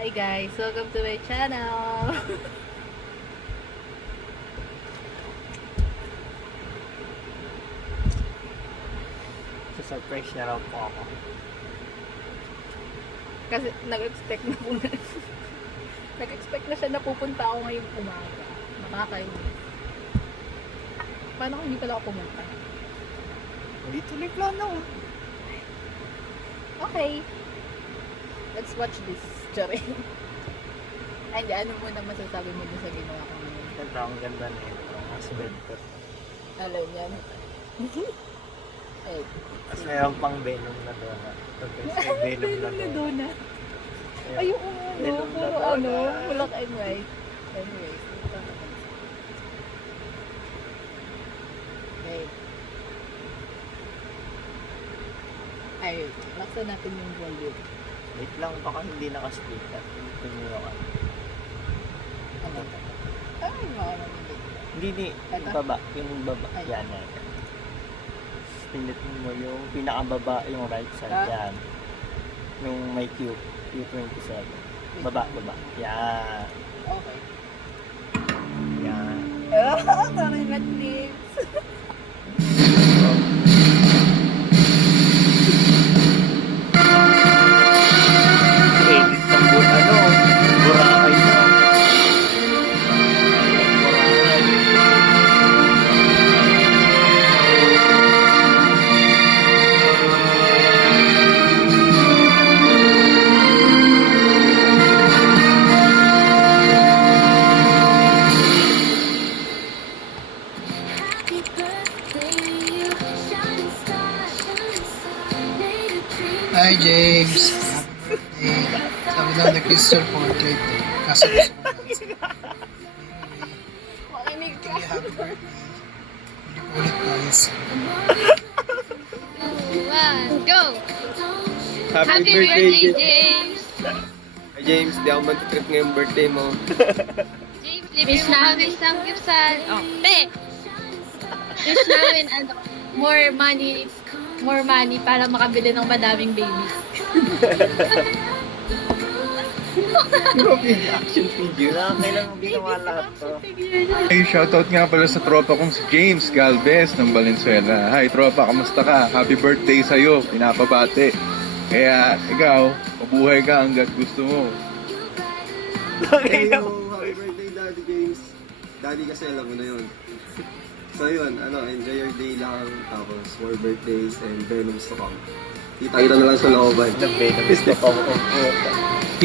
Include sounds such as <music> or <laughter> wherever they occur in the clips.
Hi guys, welcome to my channel. Surprise niya raw po ako. Kasi nag-expect na po na. <laughs> nag-expect na siya na pupunta ako ngayong umaga. Nakakainis. Paano kung hindi pala ako pumunta? Hindi tuloy plano. Okay. Let's watch this. Charing. <laughs> Ay, hindi. Ano muna masasabi mo dun sa ginawa ko ngayon? Ganda ang ganda na ito. Mas better. Alam niyan. <laughs> Ay, Mas meron pang Venom na doon. Surprise may <laughs> Venom na na doon. donut. Ay, yung ano, na puro donut. ano, black and white. Anyway. Okay. Ay, laksan natin yung volume. Wait lang, baka hindi naka-speaker. Ito nyo yung ano. Ano ito? Ay, baka naman hindi. Hindi, hindi. Yung baba. Yung baba. Ay. Yan, yan. Pinutin mo yung pinakababa, yung right side. Ah? Yan. Yung may Q. Q27. Baba, baba. Yan. Okay. Yan. Ah, sorry, wet lips. Daw ni Crystal portrait eh. Kaso gusto ko. Makinig ka. Sige, happy birthday. Ulit guys. One, go! Happy, Happy birthday, birthday, James! James! James, di ako mag-trip ngayong birthday mo. James, wish namin some gifts Oh, te! Wish namin, ano, more money, more money para makabili ng madaming babies. <laughs> Grabe action figure. Wala kailangan ginawa lahat to. Hey, shoutout nga pala sa tropa kong si James Galvez ng Valenzuela. Hi tropa, kamusta ka? Happy birthday sa'yo, pinapabate. Kaya ikaw, mabuhay ka hanggat gusto mo. Hey, yo, happy birthday, Daddy James. Daddy kasi alam mo na yun. So yun, ano, enjoy your day lang. Tapos, more birthdays and Venoms to come. Kita-kita na lang sa looban. The Venom is the power of hope.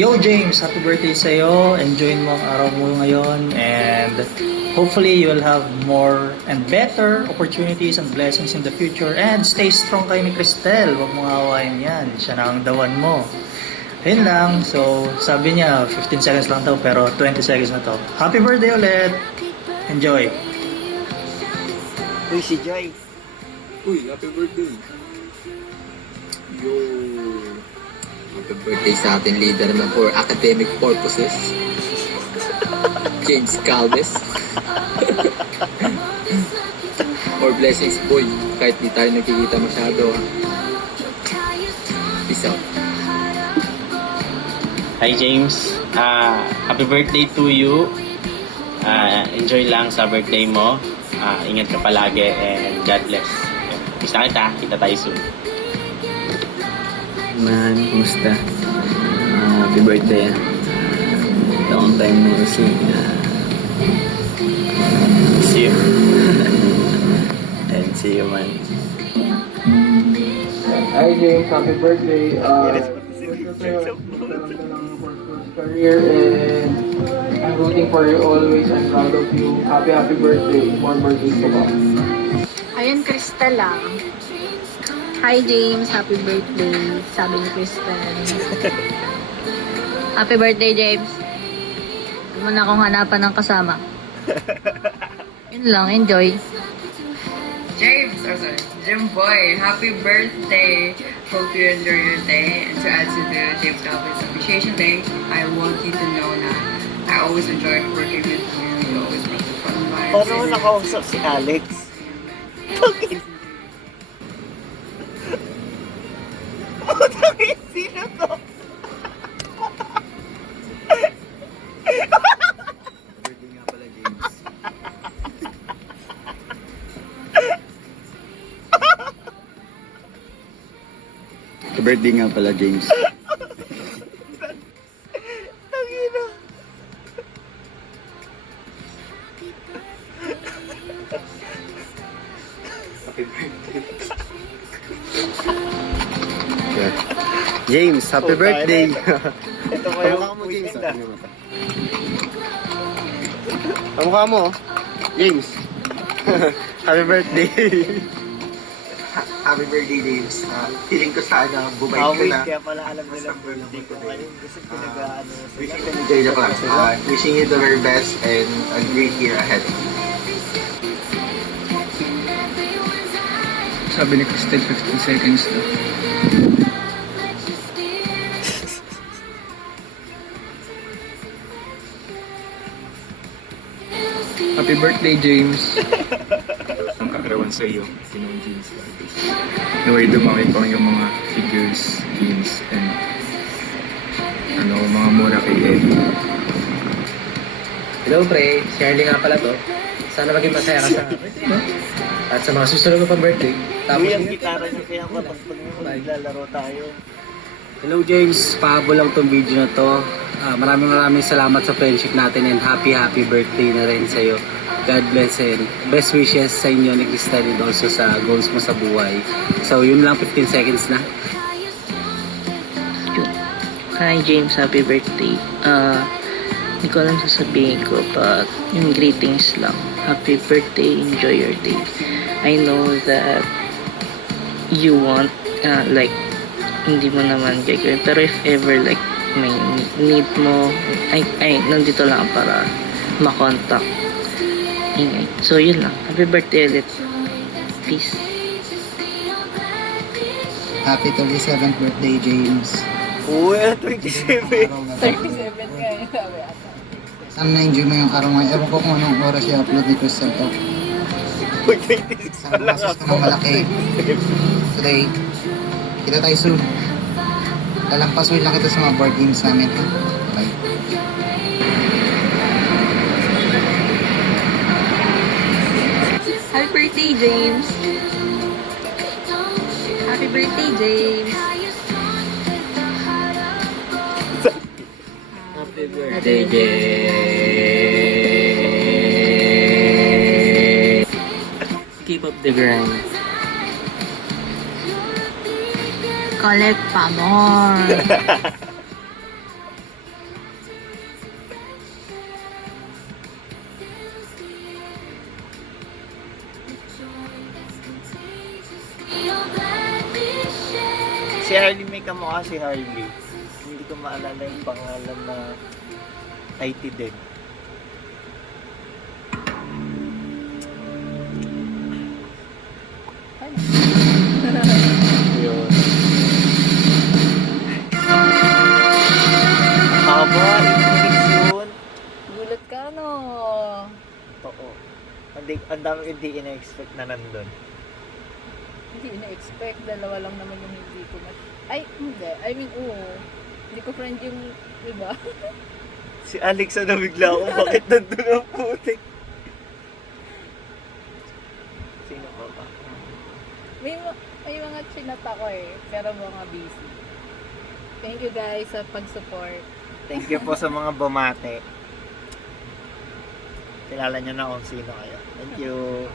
Yo James, happy birthday sa'yo. Enjoy mo ang araw mo ngayon and hopefully you will have more and better opportunities and blessings in the future and stay strong kay ni Cristel. Huwag mong awayin yan. Siya na ang dawan mo. Ayun lang. So, sabi niya 15 seconds lang daw pero 20 seconds na to. Happy birthday ulit. Enjoy. Uy, si Joy. Uy, happy birthday. Birthday sa ating leader naman for academic purposes. James Calves. <laughs> More blessings, boy. Kahit di tayo nagkikita masyado. ha. Peace out. Hi James, Ah, happy birthday to you. Ah, enjoy lang sa birthday mo. Ah, ingat ka palagi and God bless. Miss na kita, kita tayo soon. Man, kumusta? Ah, happy birthday. Long time no see. See you. <laughs> and see you, man. Hi, James. Happy birthday. <laughs> Uh, Yes, but career and I'm rooting for you always. I'm proud of you. Happy, happy birthday. More birthdays to come. Ayun, Crystal lang. Hi, James. Happy birthday. Sabi ni Crystal. <laughs> Happy birthday, James. Huwag mo na akong hanapan ng kasama. <laughs> Yun lang, enjoy. James, oh sorry, Jim Boy, happy birthday. Hope you enjoy your day. And to add to the James Galvez Appreciation Day, I want you to know na I always enjoy working with you. You always make fun vibes. Paano mo nakausap si Alex? Bakit? <laughs> birthday nga pala, James. James, happy Oh, birthday! Ito pa yung mo, James. weekend, ah. Kamukha mo. James. <laughs> happy birthday! <laughs> happy birthday, James. Ah, feeling ko sana bumalik Ah, ka wait, na. kaya pala alam nila birthday ko ngayon kasi pinag-ano Wishing you enjoy the class. Ah, wishing you the very best and a great year ahead. Sabi ni Cristel, 15 seconds daw. <laughs> Happy birthday, James. <laughs> Ang kakarawan sa iyo, Pinoy James Galvez. Naway dumami pa yung mga figures, games, and ano, mga mura kay Eddie. Hello pre, si Harley nga pala to. Sana maging masaya ka sa birthday mo. At sa mga susunod mo pang birthday. Tapos Uy, ang gitara niyo kaya kapag pag naglalaro tayo. Hello James, pahabol lang tong video na to. Ah, maraming maraming salamat sa friendship natin and happy happy birthday na rin sa'yo. God bless and best wishes sa inyo Crystal and also sa goals mo sa buhay. So yun lang 15 seconds na. Hi James, happy birthday. Ah, hindi ko alam sasabihin ko, but yung greetings lang. Happy birthday, enjoy your day. I know that you want, ah, like, hindi mo naman gagawin. Pero if ever, like, may need mo, ay, ay, nandito lang para makontakt. Ingay. So, yun lang. Happy birthday ulit. Peace. Happy 37th birthday, James. Uy, 27. 37 nga yun, sabi ata. Sana na-enjoy mo yung araw ngayon. Ewan ko kung anong oras i-upload ni Crystal to. Uy, 26 pa Sana lang ka ako. malaki. Today, kita tayo soon. Lalampasuin lang kita sa mga board games namin. Ha? Bye. Happy birthday, James! Happy birthday, James! Happy birthday, James! Keep up the grind. Collect pa more. <laughs> Harley may kamukha si Harley. Hindi ko maalala yung pangalan na IT din. <laughs> Yun. Haba, infinix yun. Gulat ka, no? Oo. Hindi, ang dami hindi ina-expect na nandun. Hindi ina-expect. Dalawa lang naman yung hindi ko mas... Ay, hindi. I mean, oo. Hindi ko friend yung, di ba? <laughs> Si Alex na bigla ako, bakit nandun ang putik? Sino pa ba? May, ma- may mga chinat ako eh. Pero mga busy. Thank you guys sa pag-support. Thank you po sa mga bumate. Kilala nyo na kung sino kayo. Thank you.